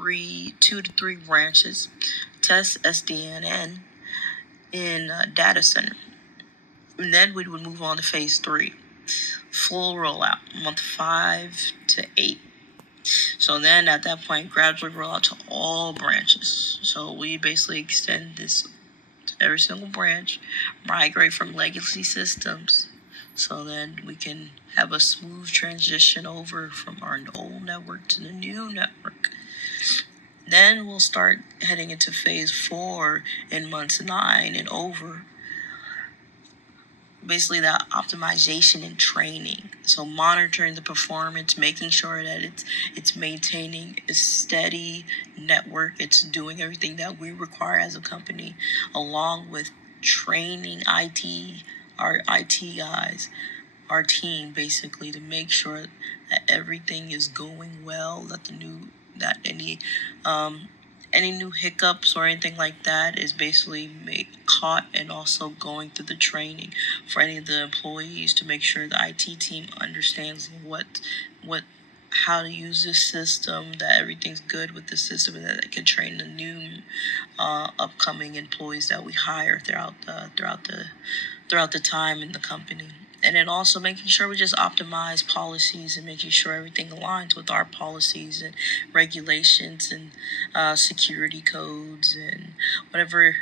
2 to 3 branches, test SDN in data center. And then we would move on to phase 3, full rollout, month 5 to 8. So then at that point, gradually roll out to all branches. So we basically extend this to every single branch, migrate from legacy systems. So then we can have a smooth transition over from our old network to the new network. Then we'll start heading into phase 4 in months 9 and over. Basically that optimization and training. So monitoring the performance, making sure that it's maintaining a steady network. It's doing everything that we require as a company, along with training our IT guys, our team, basically, to make sure that everything is going well, that any new hiccups or anything like that is basically caught, and also going through the training for any of the employees to make sure the IT team understands how to use this system, that everything's good with the system, and that it can train the new upcoming employees that we hire throughout the time in the company. And then also making sure we just optimize policies and making sure everything aligns with our policies and regulations and security codes and whatever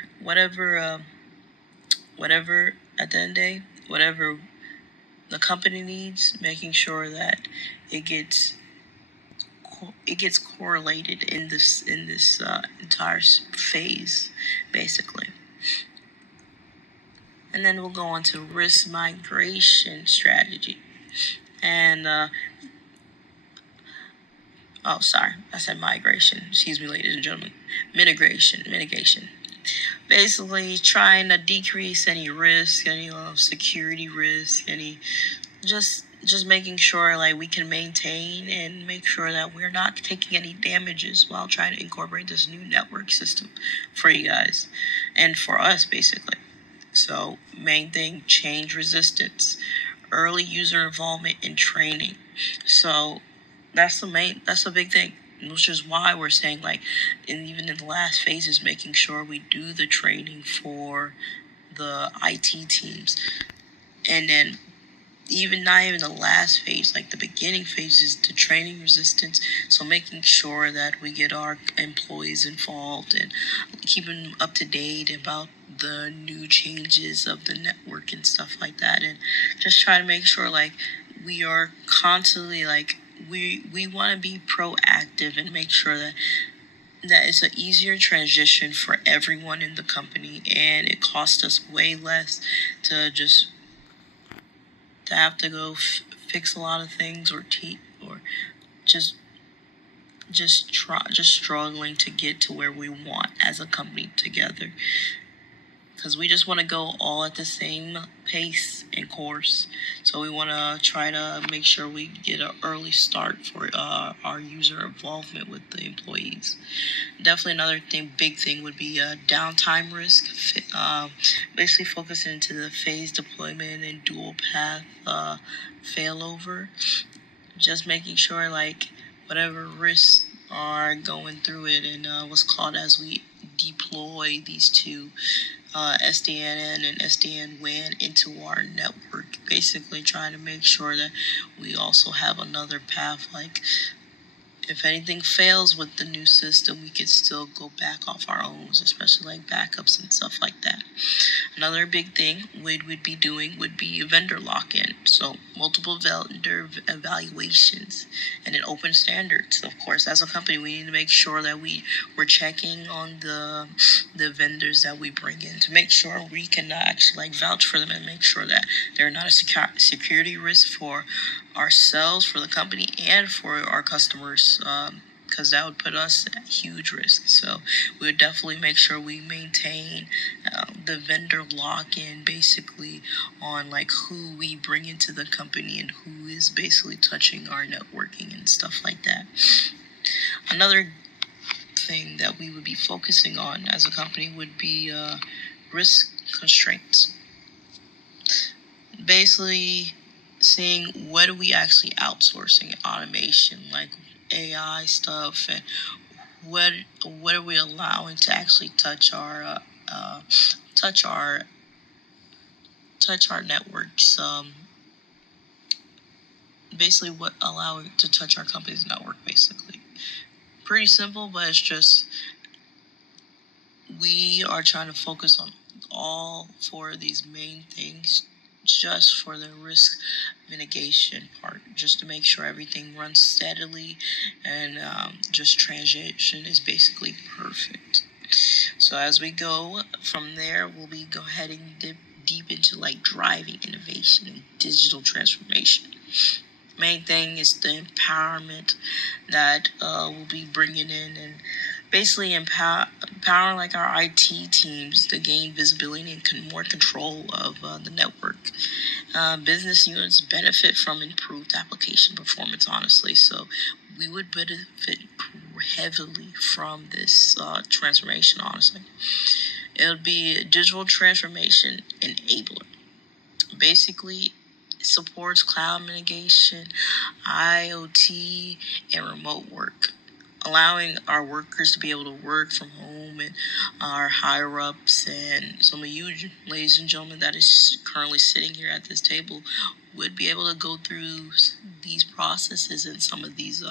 at the end of the day, whatever the company needs, making sure that it gets correlated in this entire phase, basically. And then we'll go on to risk migration strategy. And, I said migration. Excuse me, ladies and gentlemen. Mitigation. Basically trying to decrease any risk, any security risk, any just making sure like we can maintain and make sure that we're not taking any damages while trying to incorporate this new network system for you guys and for us, basically. So main thing, change resistance, early user involvement and training. So that's a big thing, which is why we're saying even in the last phases, making sure we do the training for the IT teams. And then not even the last phase, like the beginning phase is the training resistance. So making sure that we get our employees involved and keeping them up to date about the new changes of the network and stuff like that. And just try to make sure we are constantly we want to be proactive and make sure that it's an easier transition for everyone in the company, and it costs us way less to have to go fix a lot of things or just struggling to get to where we want as a company together, because we just want to go all at the same pace and course. So we want to try to make sure we get an early start for our user involvement with the employees. Definitely another big thing would be downtime risk. Basically focusing into the phase deployment and dual path failover. Just making sure whatever risks are going through it, and what's called as we deploy these two SDN and SD-WAN into our network, basically trying to make sure that we also have another path. If anything fails with the new system, we could still go back off our own, especially backups and stuff like that. Another big thing we'd be doing would be vendor lock-in. So multiple vendor evaluations and an open standards. Of course, as a company, we need to make sure that we're checking on the vendors that we bring in to make sure we can actually vouch for them and make sure that they're not a security risk for ourselves, for the company, and for our customers, because that would put us at huge risk. So we would definitely make sure we maintain the vendor lock-in, basically on who we bring into the company and who is basically touching our networking and stuff like that. Another thing that we would be focusing on as a company would be risk constraints. Basically seeing what are we actually outsourcing, automation, AI stuff, and what what are we allowing to actually uh, touch our touch our networks? Basically, what allowing to touch our company's network? Basically, pretty simple, but it's just we are trying to focus on all four of these main things just for the risk mitigation part, just to make sure everything runs steadily and just transition is basically perfect. So as we go from there, we'll be go heading deep into like driving innovation and digital transformation. Main thing is the empowerment that we'll be bringing in, and basically empower like our IT teams to gain visibility and more control of the network. Business units benefit from improved application performance, honestly. So we would benefit heavily from this transformation, honestly. It would be a digital transformation enabler. Basically, it supports cloud mitigation, IoT, and remote work, allowing our workers to be able to work from home, and our higher ups and some of you, ladies and gentlemen, that is currently sitting here at this table, would be able to go through these processes and some of these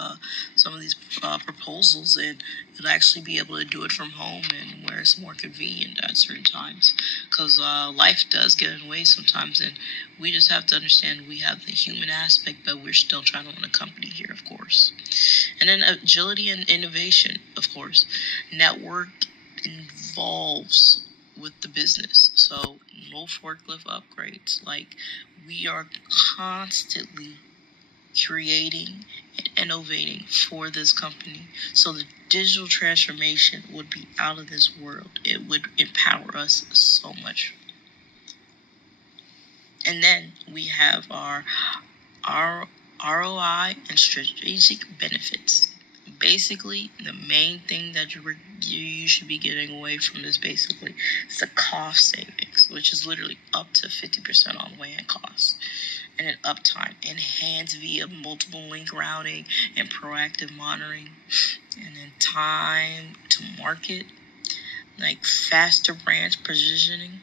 proposals, and you'll actually be able to do it from home and where it's more convenient at certain times, because life does get in the way sometimes, and we just have to understand we have the human aspect, but we're still trying to run a company here, of course. And then agility and innovation, of course. Network involves with the business. So no forklift upgrades. Like, we are constantly creating and innovating for this company. So the digital transformation would be out of this world. It would empower us so much. And then we have our ROI and strategic benefits. Basically, the main thing that you should be getting away from this basically is the cost savings, which is literally up to 50% on WAN costs. And then uptime, enhanced via multiple link routing and proactive monitoring. And then time to market, like faster branch provisioning.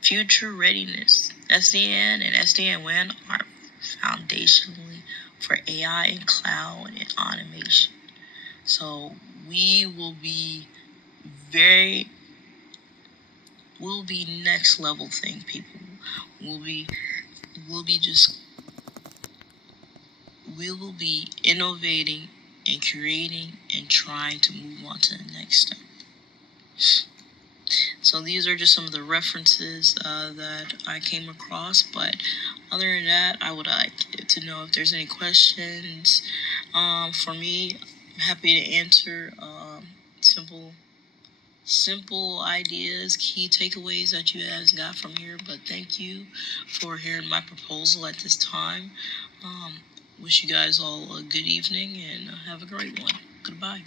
Future readiness. SDN and SDN WAN are foundationally for AI and cloud and automation. So we very will be next level thing, people. We'll be we'll be just we will be innovating and creating and trying to move on to the next step. So these are just some of the references that I came across. But other than that, I would like to know if there's any questions. For me, I'm happy to answer simple ideas, key takeaways that you guys got from here. But thank you for hearing my proposal at this time. Wish you guys all a good evening and have a great one. Goodbye.